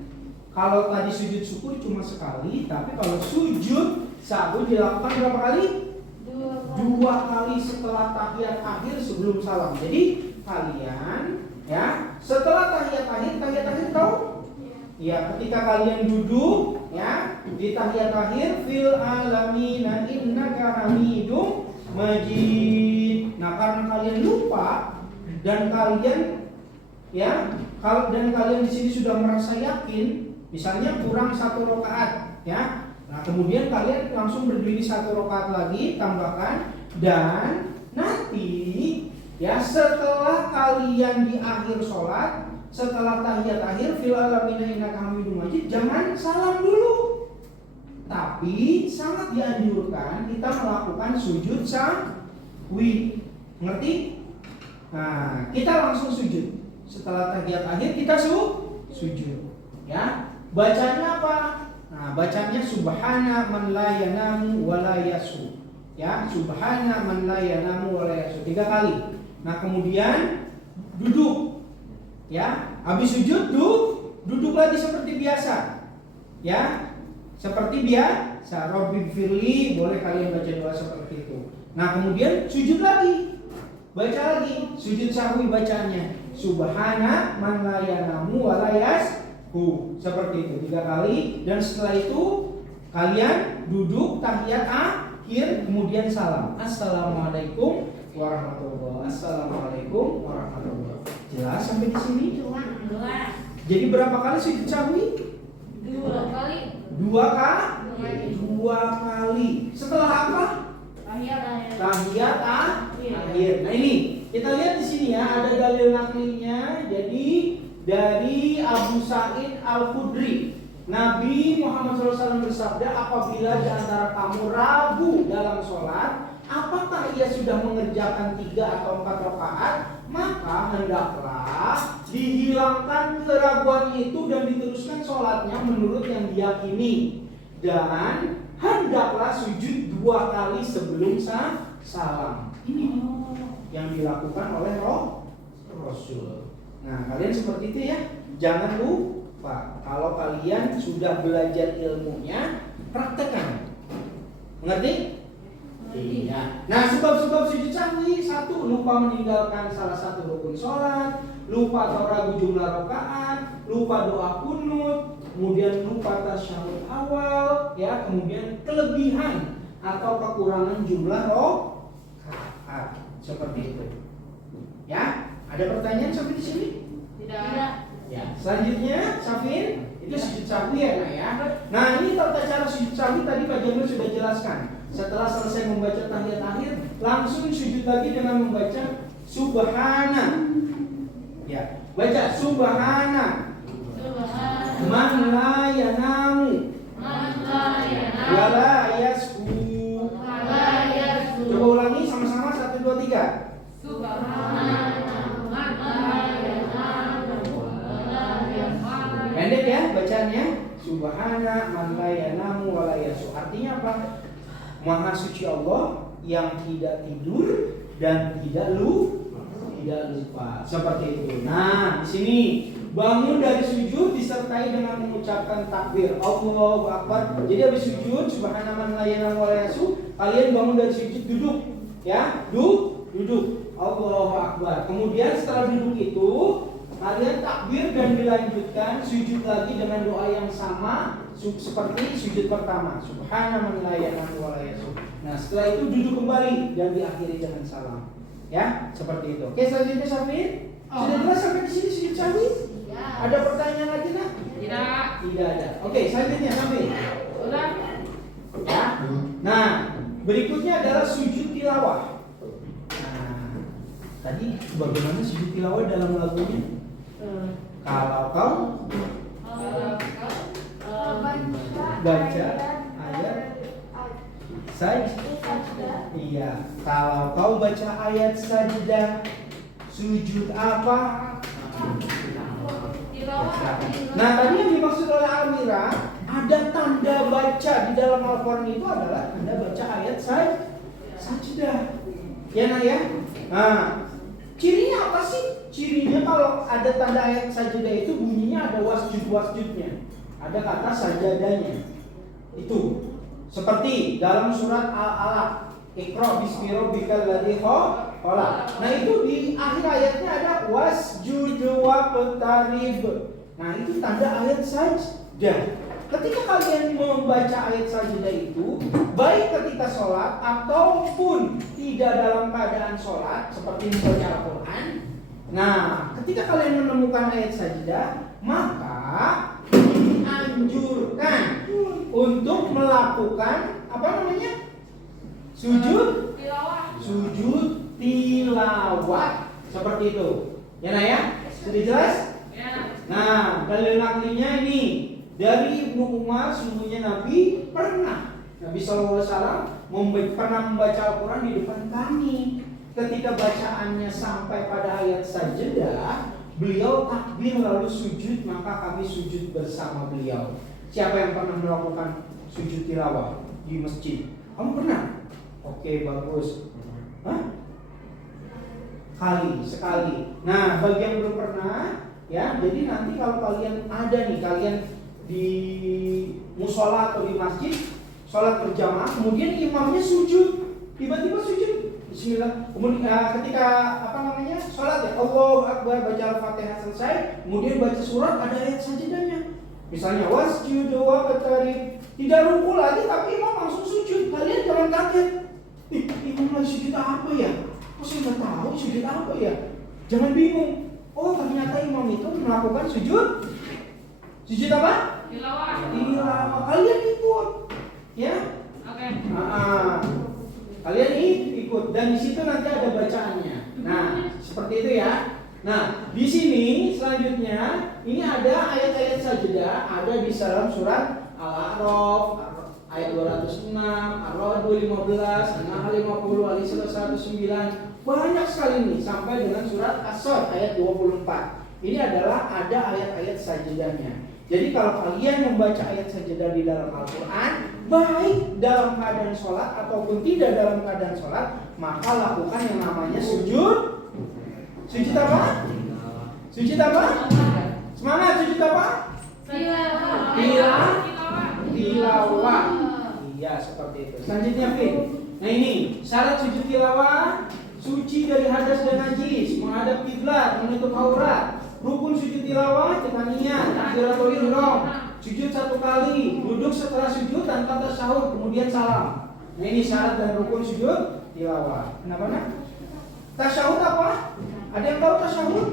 kalau tadi sujud syukur cuma sekali, tapi kalau sujud sahwi dilakukan berapa kali? 2 kali setelah tahiyat akhir sebelum salam. Jadi kalian ya setelah tahiyat akhir tahu? Ya, ketika kalian duduk ya di tahiyat akhir fil alamina innaka hamidum majid. Nah, karena kalian lupa dan kalian di sini sudah merasa yakin, misalnya kurang 1 rakaat ya. Nah, kemudian kalian langsung berdiri 1 rakaat lagi, tambahkan, dan nanti ya setelah kalian di akhir sholat, setelah tahiyat akhir fil alamina innaka hamidum majid, jangan salam dulu. Tapi sangat dianjurkan kita melakukan sujud sahwi. Ngerti? Nah, kita langsung sujud. Setelah tahiyat akhir kita sujud. Ya. Bacanya apa? Nah, bacanya subhana man la yanamu wa la yasu. Ya, subhana man la yanamu wa la yasu 3 kali. Nah, kemudian duduk. Ya, habis sujud duduk lagi seperti biasa. Ya. Seperti biasa, Rabbi firli, boleh kalian baca doa seperti itu. Nah, kemudian sujud lagi. Baca lagi, sujud sahwi bacaannya subhana man la yanamu wa la yashu. Seperti itu 3 kali, dan setelah itu kalian duduk tahiyat akhir, kemudian salam. Assalamualaikum warahmatullahi wabarakatuh. Assalamualaikum warahmatullahi wabarakatuh. Jelas sampai di sini? Jelas. Jadi berapa kali sujud sahwi? 2 kali. 2 kali. Setelah apa? Tahiyat akhir. Nah, ini kita lihat di sini ya, ada dalil naklinya. Jadi dari Abu Sa'id Al-Khudri, Nabi Muhammad SAW bersabda, apabila di antara kamu ragu dalam sholat, apakah ia sudah mengerjakan 3 atau 4 rakaat, maka hendaklah dihilangkan keraguan itu dan diteruskan sholatnya menurut yang diyakini, dan hendaklah sujud 2 kali sebelum salam. Ini yang dilakukan oleh Rasul. Nah, kalian seperti itu ya. Jangan lupa, kalau kalian sudah belajar ilmunya, praktekkan. Mengerti? Iya. Nah, sebab-sebab sujud sahwi: 1, lupa meninggalkan salah satu rukun sholat, lupa atau ragu jumlah rakaat, lupa doa kunut, kemudian lupa tasyahud awal, ya, kemudian kelebihan atau kekurangan jumlah rakaat, seperti itu. Ya, ada pertanyaan sampai di sini? Tidak. Ya. Selanjutnya, Safin, itu sujud sahwi ya, Nak ya. Nah, ini tata cara sujud sahwi tadi Pak Jamil sudah jelaskan. Setelah selesai membaca tahiyat akhir, langsung sujud lagi dengan membaca subhana. Ya, baca subhana. Man la yanamu wa la yashu. Coba ulangi sama-sama, 1, 2, 3. Pendek ya bacaannya. Subhana man la yanamu wa la yashu. Artinya apa? Maha suci Allah yang tidak tidur dan tidak lupa. Seperti itu. Nah, di sini bangun dari sujud disertai dengan mengucapkan takbir Allahu Akbar. Jadi habis sujud subhana man la yanamu wa la yashu, kalian bangun dari sujud, duduk. Ya, duduk. Allahu Akbar. Kemudian setelah duduk itu kalian takbir dan dilanjutkan sujud lagi dengan doa yang sama seperti sujud pertama. Subhana man la yanamu wa la yashu. Nah, setelah itu duduk kembali dan diakhiri dengan salam. Ya, seperti itu. Oke, selanjutnya Safin. Sudah jelas sampai di sini sujud sahwi? Ya. Ada pertanyaan lagi, Nak? Tidak ada. Oke, selanjutnya Safin. Udah. Ya. Nah, berikutnya adalah sujud tilawah. Nah, tadi bagaimana sujud tilawah dalam lagunya? Kalau kau baca ayat sajdah, iya. Kalau kau baca ayat sajdah, sujud apa? Nah, tadi yang dimaksud oleh Almira, ada ada tanda baca di dalam Al-Quran itu adalah tanda baca ayat sajadah. Ya nak ya? Nah, cirinya apa sih? Cirinya kalau ada tanda ayat sajadah itu bunyinya ada wasjud-wasjudnya. Ada kata sajadahnya. Itu seperti dalam surat Al-Alaq, Iqra bismi rabbikal ladzi khalaq. Nah, itu di akhir ayatnya ada wasjud waqtarib. Nah, itu tanda ayat sajdah. Ketika kalian membaca ayat sajadah itu, baik ketika sholat ataupun tidak dalam keadaan sholat, seperti membaca Al-Quran. Nah, ketika kalian menemukan ayat sajadah, maka dianjurkan untuk melakukan apa namanya? Sujud tilawah. Seperti itu. Ya nah ya? Sudah jelas? Ya. Nah, dalil naklinya ini dari Ibnu Umar, sungguhnya Nabi SAW pernah membaca Al-Quran di depan kami. Ketika bacaannya sampai pada ayat sajadah, beliau takbir lalu sujud, maka kami sujud bersama beliau. Siapa yang pernah melakukan sujud tilawah di masjid? Kamu pernah? Oke, bagus. Hah? Sekali. Nah, bagi yang belum pernah, ya, jadi nanti kalau kalian ada nih, kalian di musola atau di masjid sholat berjamaah, kemudian imamnya sujud, tiba-tiba sujud, Bismillah. Kemudian ketika sholat ya Allahu Akbar, baca Al-Fatihah selesai, kemudian baca surat, ada ayat sajadahnya. Misalnya wasjud waqtarib, tidak ruku lagi tapi imam langsung sujud. Kalian jangan kaget. Imam lagi sujud apa ya? Kok saya nggak tahu sujud apa ya? Jangan bingung. Oh, ternyata imam itu melakukan sujud apa? Tilawah. Kalian ikut, ya? Oke. Kalian ikut dan di situ nanti ada bacaannya. Nah, seperti itu ya. Nah, di sini selanjutnya ini ada ayat-ayat sajadah, ada di dalam surat Al-A'raf ayat 206, Ar-Ra'd 15, An-Nahl 50, Al-Isra 109. Banyak sekali nih sampai dengan surat As-Sadd ayat 24. Ini adalah ada ayat-ayat sajadahnya. Jadi kalau kalian membaca ayat sajadah di dalam Al-Quran, baik dalam keadaan sholat ataupun tidak dalam keadaan sholat, maka lakukan yang namanya sujud. Sujud apa? Sujud apa? Semangat, sujud apa? Tilawah. Iya, seperti itu. Selanjutnya, Fit. Nah ini, syarat sujud tilawah, suci dari hadas dan najis, menghadap kiblat, menutup aurat. Rukun sujud tilawah, kita niat, takbiratul ihram, sujud 1 kali, duduk setelah sujud tanpa tasyahud, kemudian salam. Nah ini syarat dan rukun sujud tilawah. Kenapa nak? Tasyahud apa? Ada yang tahu tasyahud?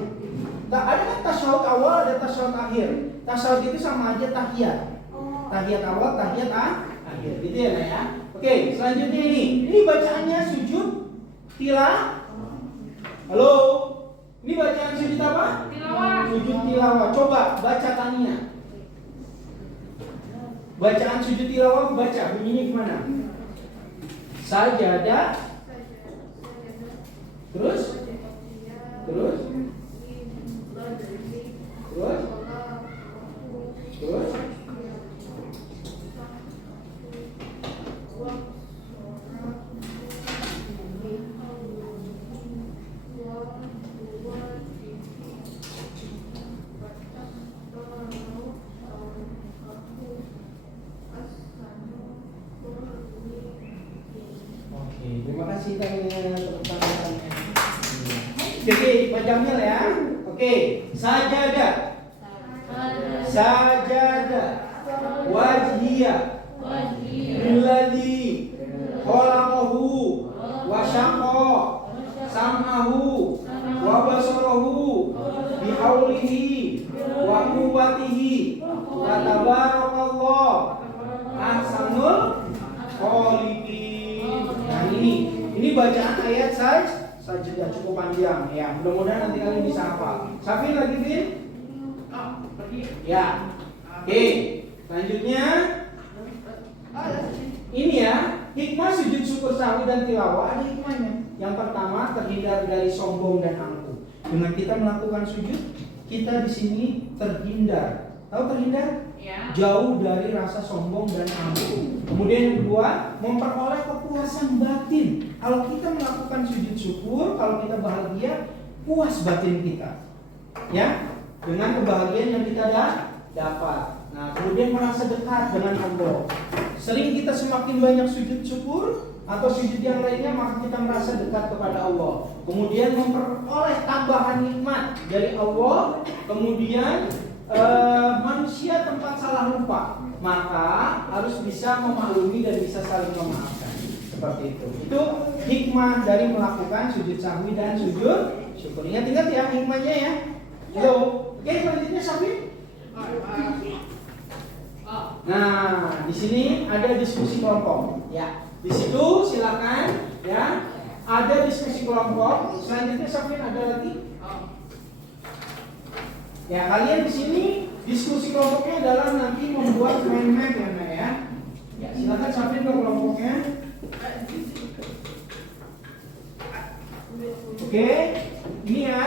Tak ada kan tasyahud awal, ada tasyahud akhir. Tasyahud itu sama aja tahiyat. Tahiyat awal, tahiyat akhir. Gitu ya, nah ya. Oke, selanjutnya ini bacaannya sujud tilawah. Halo. Ini bacaan sujud apa? Tilawah. Sujud tilawah. Coba baca Tania. Bacaan sujud tilawah, baca bunyinya gimana? Sajadah. Terus? Oke, terima kasih Tania tepuk tangannya. Oke, Pak Jamil ya. Oke, sajadah. Wajhiyah. Billadzi khalaqahu wa syaqqa sam'ahu wa basarahu bihaulihi wa quwwatihi wa tabarakallah ahsanul khaliqin. Nah ini bacaan ayat sajadah cukup panjang ya. Mudah-mudahan nanti kalian bisa hafal. Safin lagi, Vin? Ya. Oke, selanjutnya ini ya, hikmah sujud syukur sahwi dan tilawah ada hikmahnya. Yang pertama, terhindar dari sombong dan angkuh. Dengan kita melakukan sujud, kita di sini terhindar. Tahu terhindar? Ya. Jauh dari rasa sombong dan angkuh. Kemudian yang kedua, memperoleh kepuasan batin. Kalau kita melakukan sujud syukur, kalau kita bahagia, puas batin kita. Ya, dengan kebahagiaan yang kita dapat. Nah, kemudian merasa dekat dengan Allah. Sering kita semakin banyak sujud syukur atau sujud yang lainnya, maka kita merasa dekat kepada Allah. Kemudian memperoleh tambahan nikmat dari Allah. Kemudian manusia tempat salah lupa, maka harus bisa memaklumi dan bisa saling memaafkan. Seperti itu. Itu hikmah dari melakukan sujud sahwi dan sujud syukur. Ingat-ingat ya hikmahnya ya. Halo. Oke, selanjutnya Safi. Nah, di sini ada diskusi kelompok. Ya, di situ silakan ya. Ada diskusi kelompok. Selanjutnya Safi ada lagi. Ya, kalian di sini diskusi kelompoknya adalah nanti membuat mind map ya, Nak ya. Ya, silakan Safi ke kelompoknya. Oke, ini ya.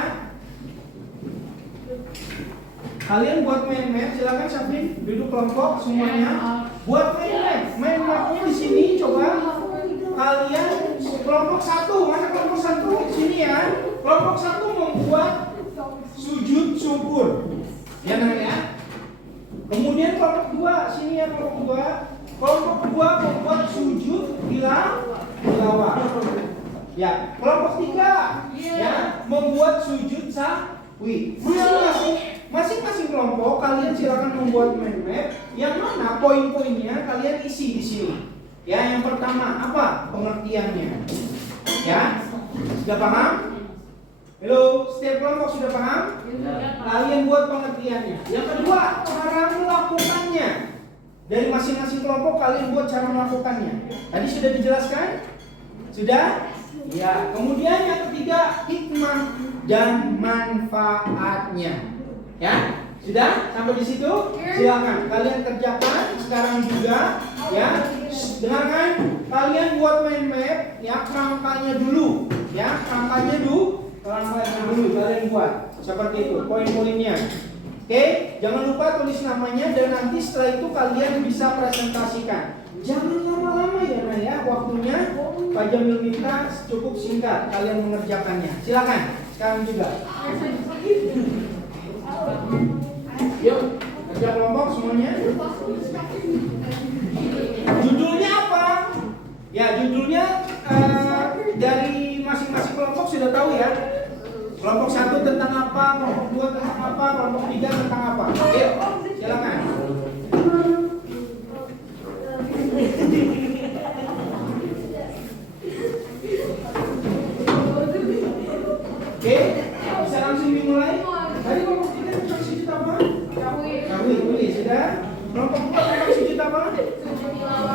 Kalian buat mind map, silakan Safi duduk kelompok semuanya. Buat mind map. Mind mapnya di sini coba kalian kelompok satu, mana kelompok satu? Sini ya. Kelompok satu membuat sujud syukur. Ya Nak ya. Kemudian kelompok dua, sini ya kelompok dua. Kelompok dua membuat sujud tilawah. Ya, kelompok tiga ya membuat sujud sahwi. Masing-masing kelompok kalian silakan membuat mind map yang mana poin-poinnya kalian isi di sini. Ya, yang pertama apa pengertiannya? Ya, sudah paham? Halo, setiap kelompok sudah paham? Kalian buat pengertiannya. Yang kedua, cara melakukannya. Dari masing-masing kelompok kalian buat cara melakukannya. Tadi sudah dijelaskan? Sudah? Ya. Kemudian yang ketiga, hikmah dan manfaatnya. Ya? Sudah? Sampai di situ? Silakan kalian kerjakan sekarang juga. Ya. Dengarkan, kalian buat mind map ya, kerangkanya dulu. Ya, kerangkanya dulu kalian buat seperti itu poin-poinnya. Oke, jangan lupa tulis namanya dan nanti setelah itu kalian bisa presentasikan. Jangan lama-lama ya Nah ya, waktunya Pak Jamil minta cukup singkat kalian mengerjakannya. Silakan sekarang juga. Yuk, kerja kelompok semuanya. Judulnya apa? Ya, judulnya dari masing-masing kelompok sudah tahu ya. Kelompok 1 tentang apa, kelompok 2 tentang apa, kelompok 3 tentang apa. Ayo, silakan. Oke, bisa langsung dimulai. Tadi kelompok 3 tentang sujud apa? Kawin, tulis sudah. Kelompok 4 tentang sujud apa?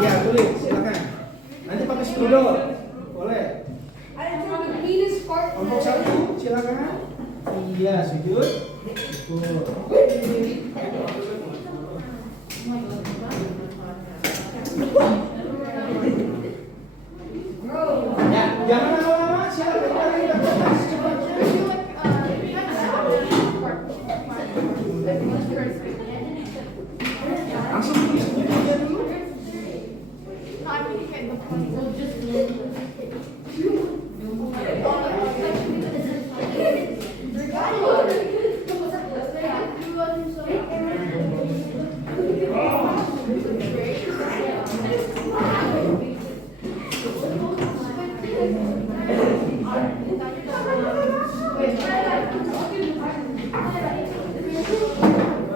Ya, tulis, silakan. Nanti pakai spidol. Boleh. Kelompok 1, silakan. Iya, sujud. Ya, jangan lama-lama. Silakan kalian kerjakan secepatnya. Langsung tulis sujudnya dulu.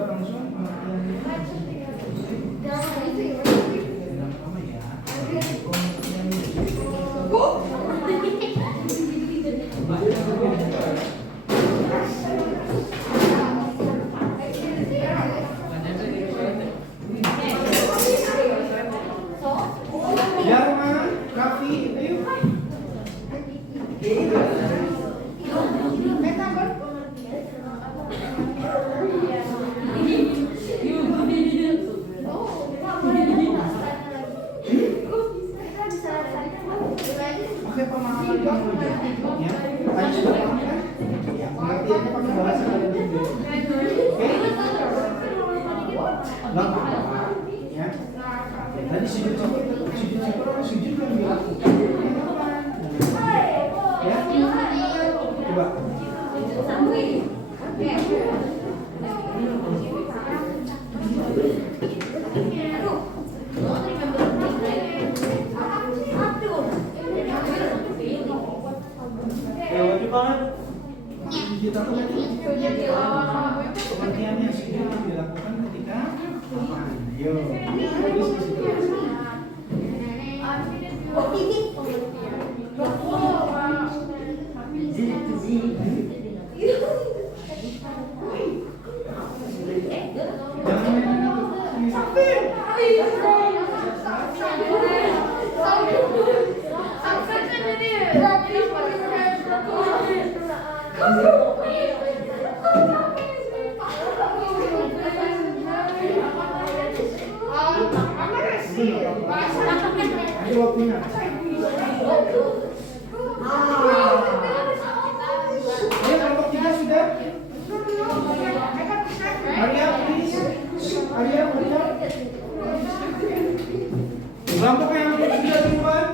Langsung. Ayo waktunya. Ayo kelompok 3 sudah. Arya, please. Arya. Kelompok yang sudah duluan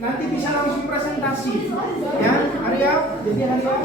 nanti bisa langsung presentasi. Ya, Arya. Jadi Arya.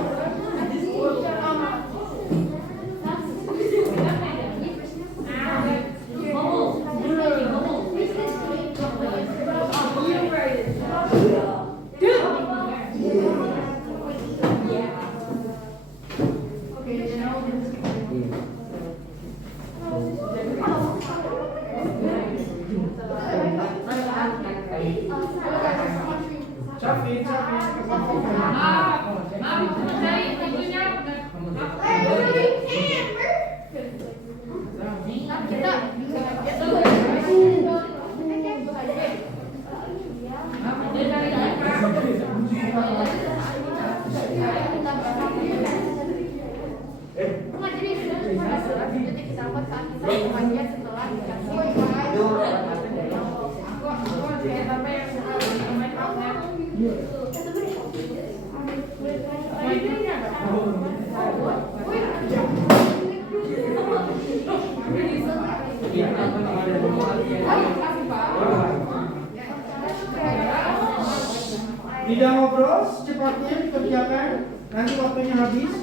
Tidak ngobrol, secepatnya dikerjakan. Nanti waktunya habis.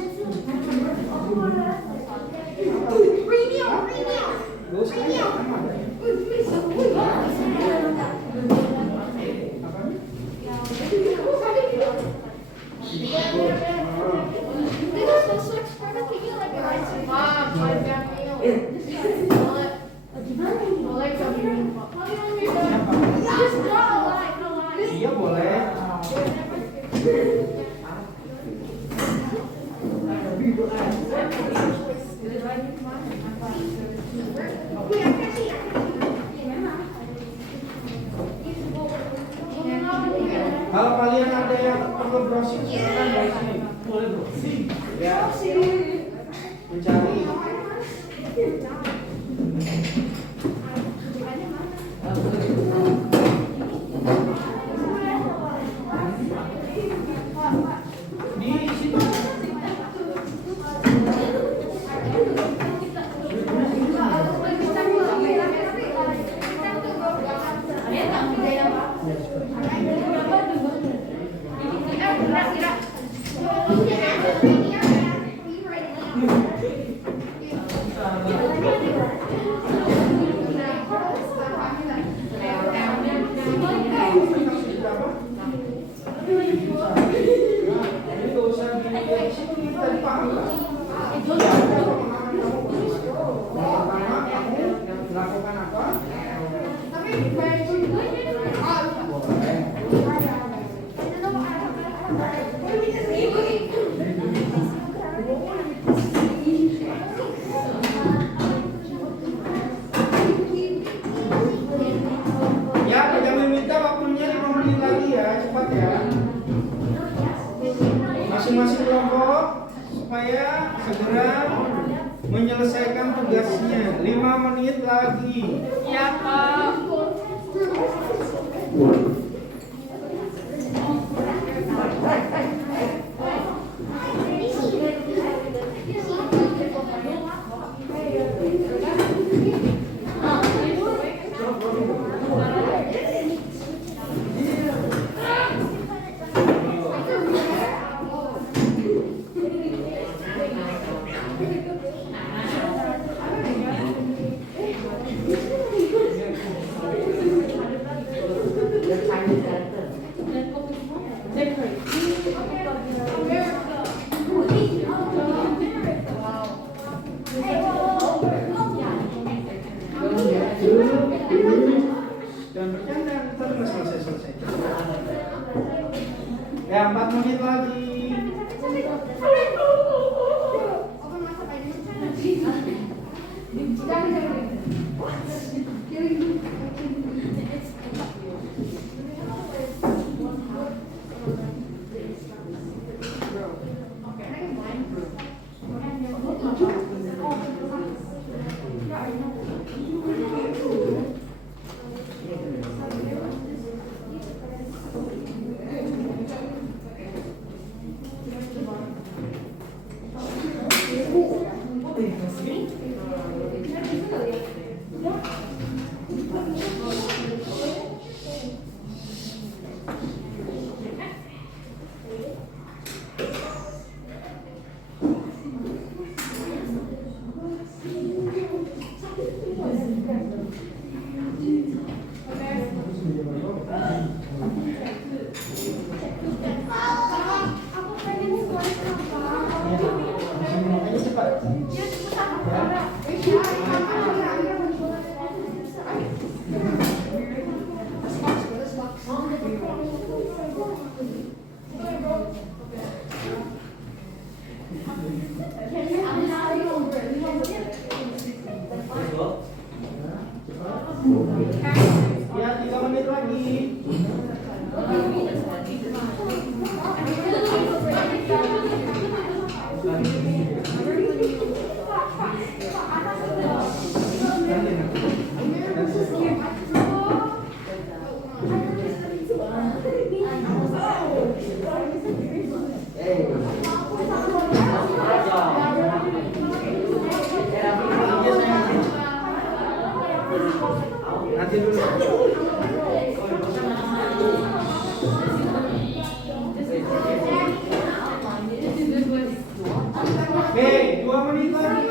Iya boleh. Kalau kalian ada yang perlu browsing, silakan dari sini. Boleh browsing. Ya. Mencari. Di situ. Lakukan apa? Ya, jangan minta waktunya 5 menit lagi ya, cepat ya. Masing-masing kelompok supaya segera menyelesaikan tugasnya. 5 menit lagi. Ya, Pak. Dan bercanda, kita sudah selesai. Ya, 4 menit lagi. Aku pengen sekolah Makanya cepat. Ya, 3 menit lagi. Nanti dulu. Oke, 2 menit lagi.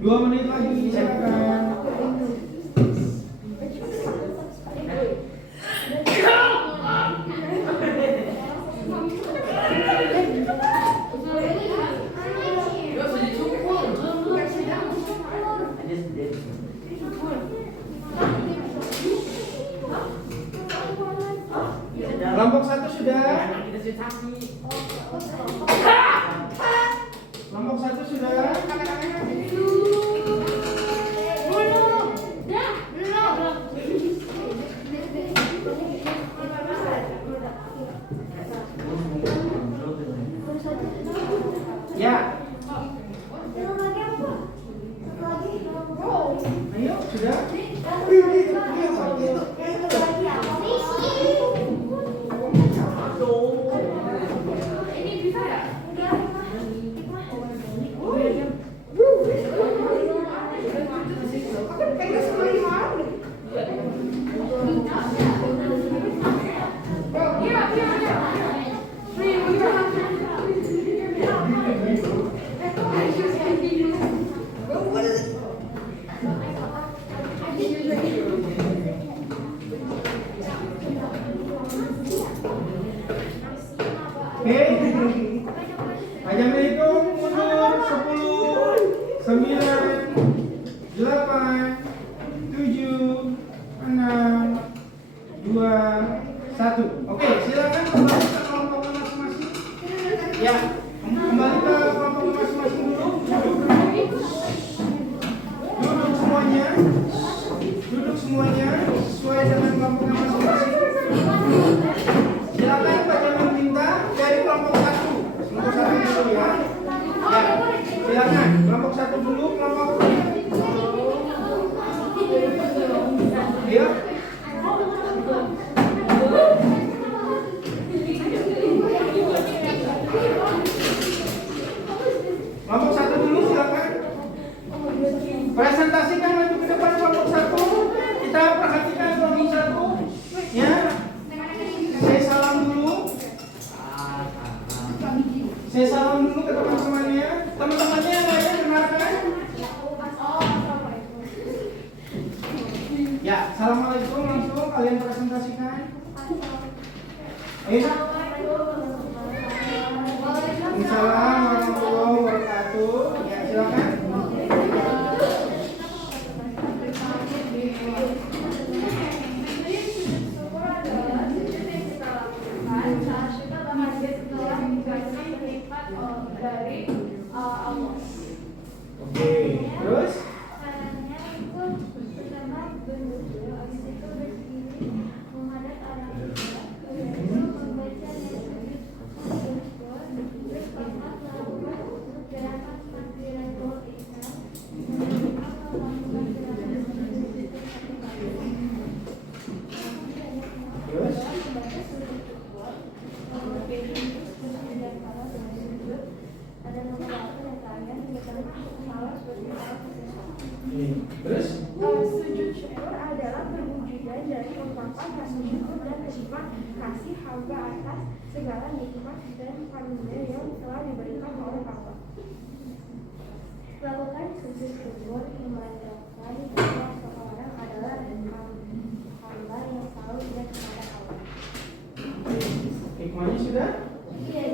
Dua menit lagi, silakan. Kelompok 1 sudah. Kelompok 1 sudah. Ya. Ayo, sudah. Oke. Aja menghitung mundur 10, 9, 8, 7, 6, 2, 1. Oke, silakan kembali ke kelompok masing-masing. Ya, kembali ke kelompok masing-masing dulu. Duduk semuanya. Duduk semuanya sesuai dengan kelompok masing-masing. Silakan Pak Jamin minta dari kelompok 1. Kelompok 1 dulu ya. Ya, silakan kelompok 1 dulu, kelompok. Ya. Kelompok 1 dulu silakan. Presentasikan maju ke depan kelompok 1. Kita perhatikan kelompok 1. Ya. Saya salam dulu. Saya salam dulu ke teman-temannya. Teman-temannya yang lain dengarkan. Ya, assalamualaikum langsung kalian presentasikan. Ayo. Waalaikumsalam warahmatullahi wabarakatuh. Ya, silakan. kasih hamba atas segala nikmat dan karunia yang telah diberikan oleh Allah. Lakukan sujud syukur memandangkan bahwa seseorang adalah hamba yang selalu ingat kepada Allah. Hikmahnya sudah? Iya.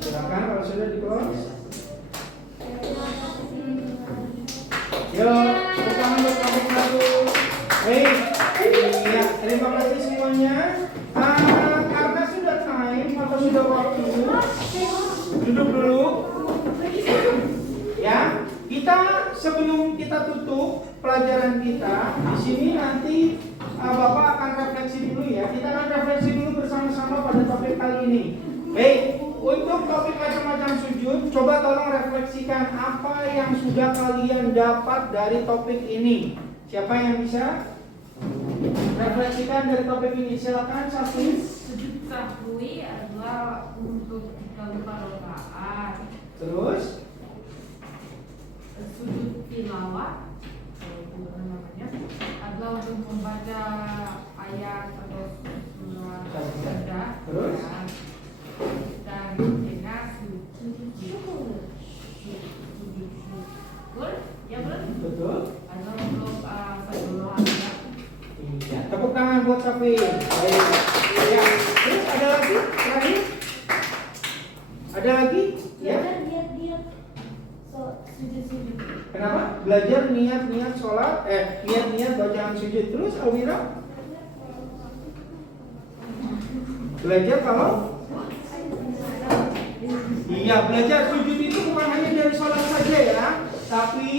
Silakan kalau sudah di close. Terima kasih. Yo, bersama berkabung-kabung. Baik, ya, terima kasih semuanya. Karena sudah time atau sudah waktu, duduk dulu. Ya, kita sebelum kita tutup pelajaran kita di sini nanti Bapak akan refleksi dulu ya. Kita akan refleksi dulu bersama-sama pada topik kali ini. Baik, untuk topik macam-macam sujud, coba tolong refleksikan apa yang sudah kalian dapat dari topik ini. Siapa yang bisa refleksikan dari topik ini? Silakan satu. Sujud sahwi adalah untuk kita lupa rakaat. Terus, Sujud tilawah namanya adalah untuk membaca ayat atau surah sajadah. Terus? Ya. Dan dengan sujud syukur, ya benar. betul. Adalah untuk satu hamba. Iya. Tepuk tangan buat Safi. Baik. Ya. Terus ada lagi? Terakhir? Ada lagi? Ya. Niat sujud. Kenapa? Belajar niat-niat sholat, niat-niat bacaan sujud. Terus, Alwira? Belajar kalau? Iya, belajar sujud itu bukan hanya dari sholat saja ya, tapi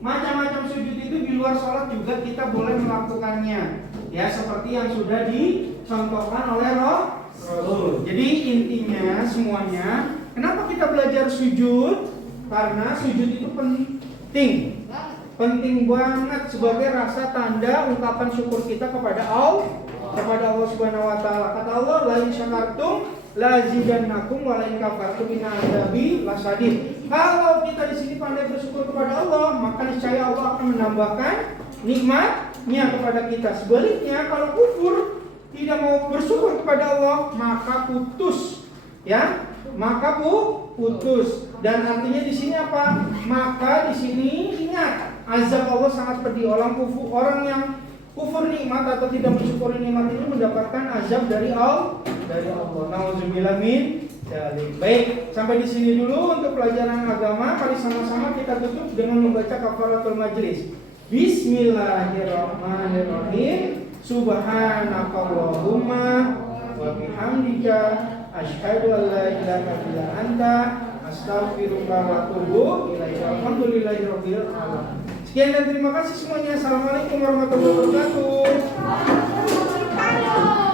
macam-macam sujud itu di luar sholat juga kita boleh melakukannya. Ya, seperti yang sudah dicontohkan oleh Rasul. Jadi intinya semuanya, kenapa kita belajar sujud? Karena sujud itu penting banget sebagai rasa tanda ungkapan syukur kita kepada Allah Subhanahu wa taala. Kata Allah, la in syakartum la azidannakum wa la in kafartum inna adzabi lasadid. Kalau kita di sini pandai bersyukur kepada Allah, maka niscaya Allah akan menambahkan nikmatnya kepada kita. Sebaliknya, kalau kufur, tidak mau bersyukur kepada Allah, maka putus. Ya, maka putus. Dan artinya di sini apa? Maka di sini ingat, azab Allah sangat pedih. Orang yang kufur nikmat atau tidak mensyukuri nikmat ini mendapatkan azab dari Allah. Nauzubillah min dzalik. Baik, sampai di sini dulu untuk pelajaran agama. Mari sama-sama kita tutup dengan membaca kafaratul majlis. Bismillahirrahmanirrahim. Subhanakallahumma wa bihamdika asyhadu an la ilaha illa anta astaghfiruka wa atubu ilaika. Alhamdulillahirabbil alamin. Sekian dan terima kasih semuanya. Assalamualaikum warahmatullahi wabarakatuh.